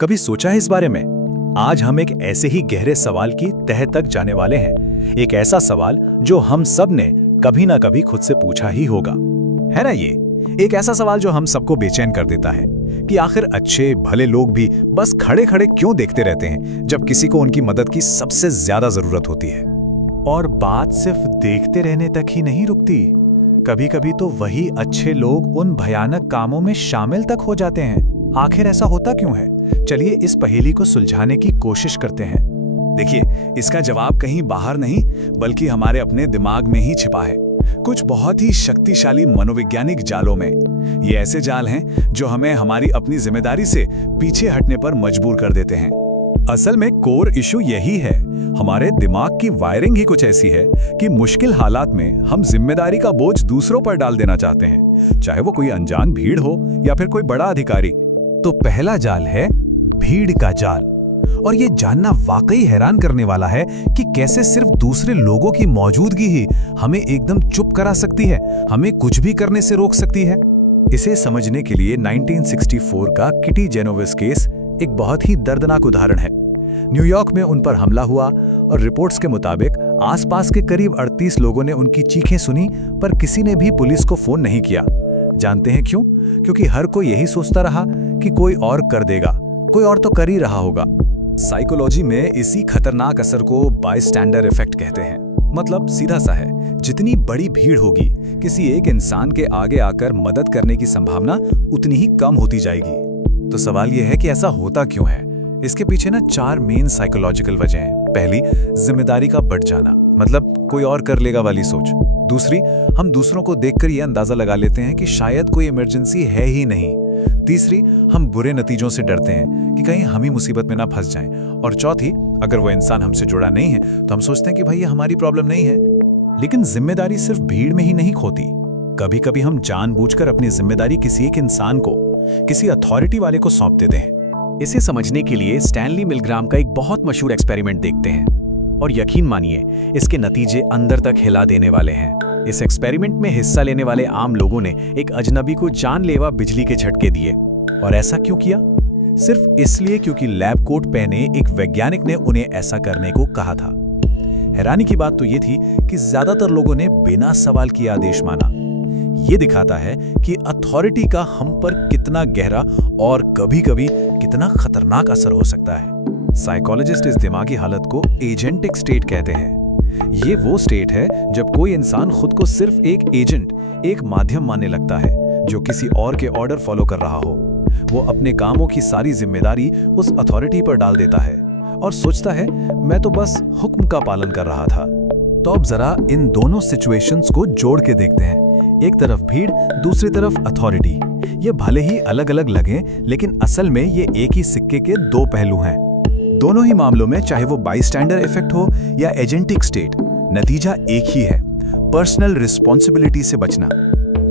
कभी सोचा है इस बारे में? आज हम एक ऐसे ही गहरे सवाल की तह तक जाने वाले हैं। एक ऐसा सवाल जो हम सब ने कभी ना कभी खुद से पूछा ही होगा, है ना? ये एक ऐसा सवाल जो हम सबको बेचैन कर देता है कि आखिर अच्छे भले लोग भी बस खड़े खड़े क्यों देखते रहते हैं जब किसी को उनकी मदद की सबसे ज्यादा जरूरत होती है। और बात सिर्फ देखते रहने तक ही नहीं रुकती, कभी कभी तो वही अच्छे लोग उन भयानक कामों में शामिल तक हो जाते हैं। आखिर ऐसा होता क्यों है? चलिए इस पहेली को सुलझाने की कोशिश करते हैं। देखिए, इसका जवाब कहीं बाहर नहीं बल्कि हमारे अपने दिमाग में ही छिपा है, कुछ बहुत ही शक्तिशाली मनोवैज्ञानिक जालों में। ये ऐसे जाल हैं जो हमें हमारी अपनी जिम्मेदारी से पीछे हटने पर मजबूर कर देते हैं। असल में कोर इशू यही है, हमारे दिमाग की वायरिंग ही कुछ ऐसी है कि मुश्किल हालात में हम जिम्मेदारी का बोझ दूसरों पर डाल देना चाहते हैं, चाहे वो कोई अनजान भीड़ हो या फिर कोई बड़ा अधिकारी। तो पहला जाल है भीड़ का जाल। और ये जानना वाकई हैरान करने वाला है कि कैसे सिर्फ दूसरे लोगों की मौजूदगी ही हमें एकदम चुप करा सकती है, हमें कुछ भी करने से रोक सकती है। इसे समझने के लिए 1964 का किटी जेनोवेस केस एक बहुत ही दर्दनाक उदाहरण है। न्यूयॉर्क में उन पर हमला हुआ और रिपोर्ट्स के मुताबिक आसपास के करीब 38 लोगों ने उनकी चीखें सुनी, पर किसी ने भी पुलिस को फोन नहीं किया। जानते हैं क्यों? क्योंकि हर कोई यही सोचता रहा कि कोई और कर देगा, कोई और तो कर ही रहा होगा। साइकोलॉजी में इसी खतरनाक असर को बायस्टैंडर इफेक्ट कहते हैं। मतलब सीधा सा है, जितनी बड़ी भीड़ होगी, किसी एक इंसान के आगे आकर मदद करने की संभावना उतनी ही कम होती जाएगी। तो सवाल यह है कि ऐसा होता क्यों है? इसके पीछे ना 4 मेन साइकोलॉजिकल वजह हैं। पहली, जिम्मेदारी का बढ़ जाना, मतलब कोई और कर लेगा वाली सोच। दूसरी, हम दूसरों को देखकर यह अंदाजा लगा लेते हैं कि शायद कोई इमरजेंसी है ही नहीं। तीसरी, हम बुरे नतीजों से डरते हैं कि कहीं हम ही मुसीबत में ना फंस जाएं। और चौथी, अगर वो इंसान हमसे जुड़ा नहीं है तो हम सोचते हैं कि भाई ये हमारी प्रॉब्लम नहीं है। लेकिन जिम्मेदारी सिर्फ भीड़ में ही नहीं खोती। कभी कभी हम जानबूझकर अपनी जिम्मेदारी किसी एक इंसान को, किसी अथॉरिटी वाले को सौंप देते हैं। इसे समझने के लिए स्टैनली मिलग्राम का एक बहुत मशहूर एक्सपेरिमेंट देखते हैं, और यकीन मानिए इसके नतीजे अंदर तक हिला देने वाले हैं। इस एक्सपेरिमेंट में हिस्सा लेने वाले आम लोगों ने एक अजनबी को जानलेवा बिजली के झटके दिए। और ऐसा क्यों किया? सिर्फ इसलिए क्योंकि लैब कोट पहने एक वैज्ञानिक ने उन्हें ऐसा करने को कहा था। हैरानी की बात तो ये थी कि ज्यादातर लोगों ने बिना सवाल किए आदेश माना। ये दिखाता है कि अथॉरिटी का हम पर कितना गहरा और कभी-कभी कितना खतरनाक असर हो सकता है। साइकोलॉजिस्ट इस दिमागी हालत को एजेंटिक स्टेट कहते हैं। ये वो स्टेट है जब कोई इंसान खुद को सिर्फ एक एजेंट, एक माध्यम मानने लगता है जो किसी और के ऑर्डर फॉलो कर रहा हो। वो अपने कामों की सारी जिम्मेदारी उस अथॉरिटी पर डाल देता है और सोचता है मैं तो बस हुक्म का पालन कर रहा था। तो अब जरा इन दोनों सिचुएशंस को जोड़ के देखते हैं। एक तरफ भीड़, दूसरी तरफ अथॉरिटी। ये भले ही अलग अलग लगें, लेकिन असल में ये एक ही सिक्के के 2 पहलू हैं। दोनों ही मामलों में, चाहे वो बायस्टैंडर इफेक्ट हो या एजेंटिक स्टेट, नतीजा एक ही है, पर्सनल रिस्पॉन्सिबिलिटी से बचना।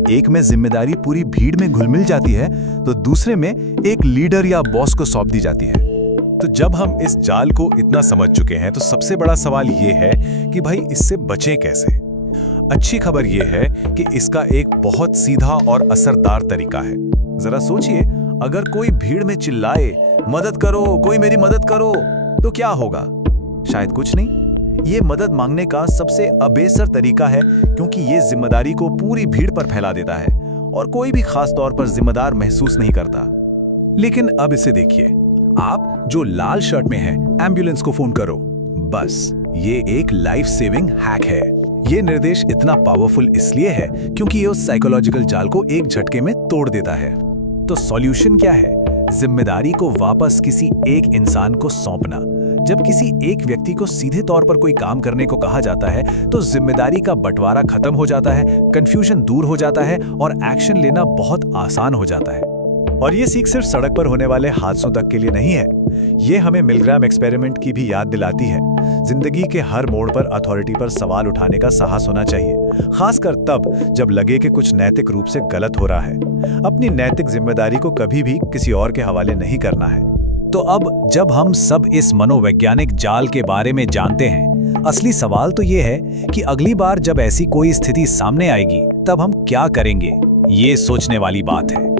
एक में जिम्मेदारी पूरी भीड़ में घुल-मिल जाती है तो दूसरे में एक लीडर या बॉस को सौंप दी जाती है। तो जब हम इस जाल को इतना समझ चुके हैं तो सबसे बड़ा सवाल ये है कि भाई इससे बचें कैसे? अच्छी खबर ये है कि इसका एक बहुत सीधा और असरदार तरीका है। जरा सोचिए, अगर कोई भीड़ में चिल्लाए मदद करो, कोई मेरी मदद करो, तो क्या होगा? शायद कुछ नहीं। ये मदद मांगने का सबसे अबेसर तरीका है, क्योंकि ये जिम्मेदारी को पूरी भीड़ पर फैला देता है और कोई भी खास तौर पर जिम्मेदार महसूस नहीं करता। लेकिन अब इसे देखिए, आप जो लाल शर्ट में हैं, एम्बुलेंस को फोन करो। बस ये एक लाइफ सेविंग हैक है। ये निर्देश इतना पावरफुल इसलिए है क्योंकि ये उस साइकोलॉजिकल जाल को एक झटके में तोड़ देता है। तो सॉल्यूशन क्या है? जिम्मेदारी को वापस किसी एक इंसान को सौंपना। जब किसी एक व्यक्ति को सीधे तौर पर कोई काम करने को कहा जाता है तो जिम्मेदारी का बंटवारा खत्म हो जाता है, कंफ्यूजन दूर हो जाता है और एक्शन लेना बहुत आसान हो जाता है। और ये सीख सिर्फ सड़क पर होने वाले हादसों तक के लिए नहीं है, ये हमें मिलग्राम एक्सपेरिमेंट की भी याद दिलाती है। जिंदगी के हर मोड़ पर अथॉरिटी पर सवाल उठाने का साहस होना चाहिए, खासकर तब जब लगे कि कुछ नैतिक रूप से गलत हो रहा है। अपनी नैतिक जिम्मेदारी को कभी भी किसी और के हवाले नहीं करना है। तो अब जब हम सब इस मनोवैज्ञानिक जाल के बारे में जानते हैं, असली सवाल तो ये है कि अगली बार जब ऐसी कोई स्थिति सामने आएगी तब हम क्या करेंगे? ये सोचने वाली बात है।